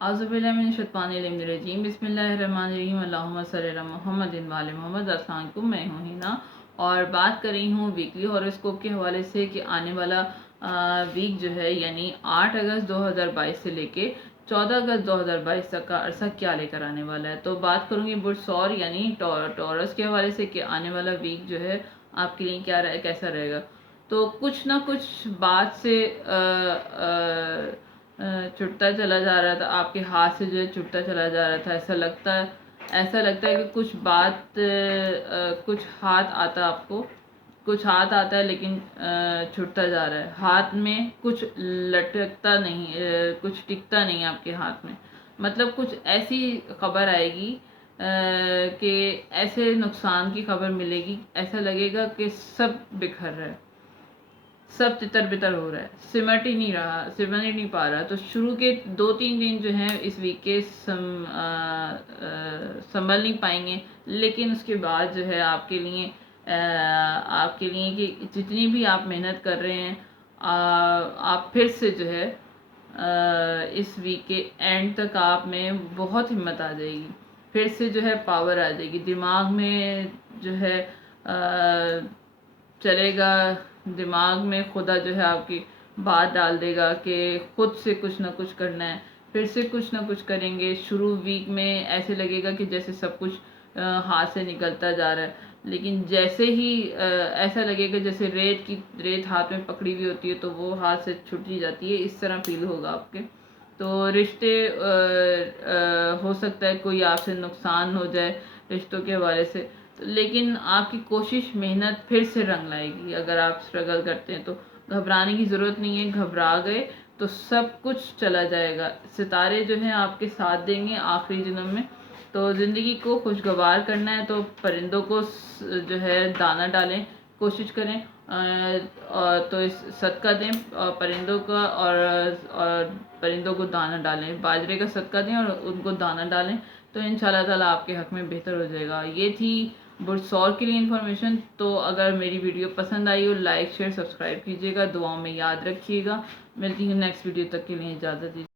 आज़ुबिल्लाहिमिनश्शैतानिर्रजीम बिस्मिल्लाहिर्रहमानिर्रहीम अल्लाहुम्मा सल्ली अला मुहम्मदिन व आले मोहम्मद। अस्सलाम वालेकुम, मैं हूँ हिना और बात कर रही हूँ वीकली हॉरोस्कोप के हवाले से कि आने वाला वीक जो है यानी 8 अगस्त 2022 से लेके 14 अगस्त 2022 तक का अरसा क्या लेकर आने वाला है। तो बात करूँगी बुर्सौर यानी टॉरस के हवाले से कि आने वाला वीक जो है आपके लिए क्या कैसा रहेगा। तो कुछ ना कुछ बात से छुटता चला जा रहा था, आपके हाथ से जो है छुटता चला जा रहा था। ऐसा लगता है कि कुछ बात कुछ हाथ आता आपको, कुछ हाथ आता है लेकिन छूटता जा रहा है। हाथ में कुछ लटकता नहीं, कुछ टिकता नहीं आपके हाथ में। मतलब कुछ ऐसी खबर आएगी कि ऐसे नुकसान की खबर मिलेगी, ऐसा लगेगा कि सब बिखर रहा है, सब तितर बितर हो रहा है, सिमट ही नहीं रहा, सिमट ही नहीं पा रहा। तो शुरू के 2-3 दिन जो हैं इस वीक के संभल नहीं पाएंगे, लेकिन उसके बाद जो है आपके लिए कि जितनी भी आप मेहनत कर रहे हैं आप फिर से जो है इस वीक के एंड तक आप में बहुत हिम्मत आ जाएगी, फिर से जो है पावर आ जाएगी दिमाग में, जो है चलेगा। दिमाग में खुदा जो है आपकी बात डाल देगा कि खुद से कुछ ना कुछ करना है, फिर से कुछ ना कुछ करेंगे। शुरू वीक में ऐसे लगेगा कि जैसे सब कुछ हाथ से निकलता जा रहा है, लेकिन जैसे ही ऐसा लगेगा जैसे रेत हाथ में पकड़ी हुई होती है तो वो हाथ से छूट ही जाती है, इस तरह फील होगा आपके। तो रिश्ते हो सकता है कोई आपसे नुकसान हो जाए रिश्तों के हवाले से, लेकिन आपकी कोशिश मेहनत फिर से रंग लाएगी। अगर आप स्ट्रगल करते हैं तो घबराने की ज़रूरत नहीं है, घबरा गए तो सब कुछ चला जाएगा। सितारे जो हैं आपके साथ देंगे आखिरी दिनों में। तो ज़िंदगी को खुशगवार करना है तो परिंदों को जो है दाना डालें, कोशिश करें तो इस सदका दें परिंदों का, और परिंदों को दाना डालें, बाजरे का सदका दें और उनको दाना डालें, तो इंशाल्लाह ताला आपके हक़ में बेहतर हो जाएगा। ये थी बुरसौर के लिए इन्फॉर्मेशन। तो अगर मेरी वीडियो पसंद आई हो लाइक शेयर सब्सक्राइब कीजिएगा, दुआओं में याद रखिएगा। मिलती हूँ नेक्स्ट वीडियो, तक के लिए इजाज़त दीजिए।